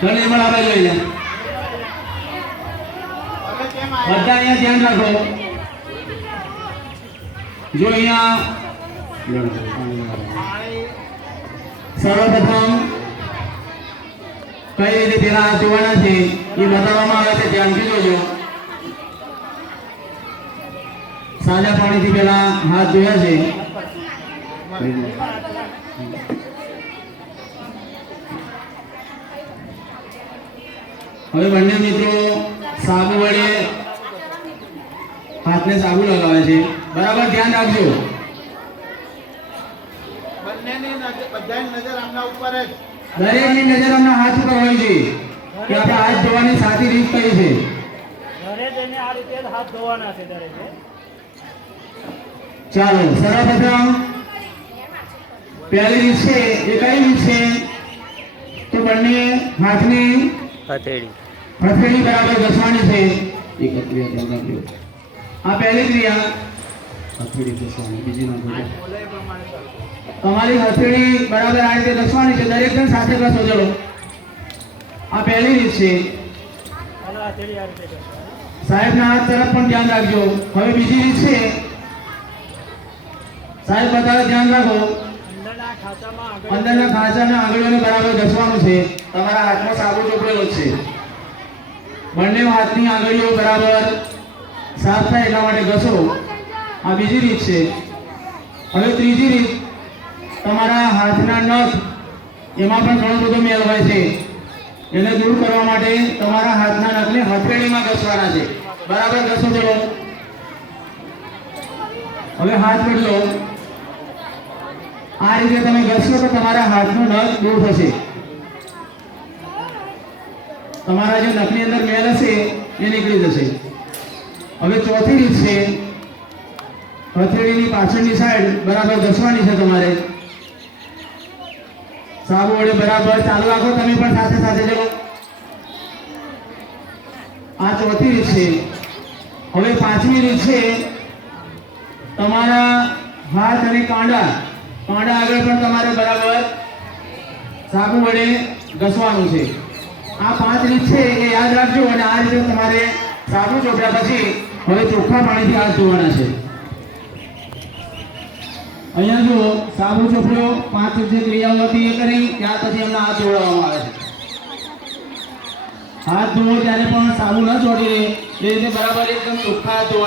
ચલો નિર્મળ આપણે જોઈ લે બધા અહીંયા ધ્યાન રાખો જો અહીંયા સર્વપ્રથમ કઈ રીતે પેલા હાથ ધોવાના છે એ બતાવવામાં આવે છે ધ્યાનથી જોજો સાજા પાણીથી પેલા હાથ ધોયા છે હવે બંને મિત્રો સાબુ વડે હાથને સાબુ લગાવે છે બરાબર ધ્યાન રાખજો બંનેની બધાની નજર આમના ઉપર જ દરેકની નજર આમના હાથ ઉપર હોય છે કે આપણે હાથ ધોવાની સાચી રીત કઈ છે ઘરે જઈને આ રીતે હાથ ધોવાના છે દરેકે ચાલો સર્વપ્રથમ પહેલી રીત છે એ કઈ રીત છે તો બંને હાથની હથેળી બરાબર ઘસવાની છે એક ક્રિયા આ પહેલી ક્રિયા હથેળી ઘસવાની બીજી ના તમારી હથેળી બરાબર આ રીતે ઘસવાની છે દરેક જણ સાથે ઘસો ચલો આ પહેલી રીત છે સાહેબના હાથ તરફ પણ ધ્યાન રાખજો હવે બીજી રીત છે સાહેબ બતાવે ધ્યાન રાખો અંદરના ખાંચાના આંગળીઓને બરાબર ઘસવાનું છે તમારા હાથમાં સાબુ ચોપડેલો છે બંને હાથની આંગળીઓ બરાબર સાફ થાય એટલા માટે ઘસો આ બીજી રીત છે હવે ત્રીજી રીત તમારા હાથના નખ એમાં પણ ઘણો બધો મેલ હોય છે એને દૂર કરવા માટે તમારા હાથના નખને હથેળીમાં ઘસવાના છે બરાબર ઘસો ચલો હવે હાથ બદલો આ રીતે તમે ઘસશો તો તમારા હાથનો નખ દૂર થશે તમારા જે નખની અંદર મેલ હશે એ નીકળી જશે હવે ચોથી રીત છે હથેળીની પાછળની સાઈડ બરાબર ઘસવાની છે તમારે સાબુ વડે બરાબર ચાલુ રાખો તમે પણ સાથે સાથે ચલો આ ચોથી રીત છે હવે પાંચમી રીત છે તમારા હાથ અને કાંડા આગળ પણ તમારે બરાબર સાબુ વડે ઘસવાનું છે આ પાંચ રીત છે એ યાદ રાખજો અને આ રીતે તમારે સાબુ ચોપડ્યા પછી હવે ચોખ્ખા પાણીથી હાથ ધોવાના છે અહીંયા જો સાબુ ચોપડ્યો 5 જે ક્રિયાઓ હતી એ કરી ત્યાર પછી એમના હાથ ધોવડાવવામાં આવે છે હાથ ધોવો ત્યારે પણ સાબુ ન ચોટી રહે એ રીતે બરાબર એકદમ ચોખ્ખા હાથ ધોવાના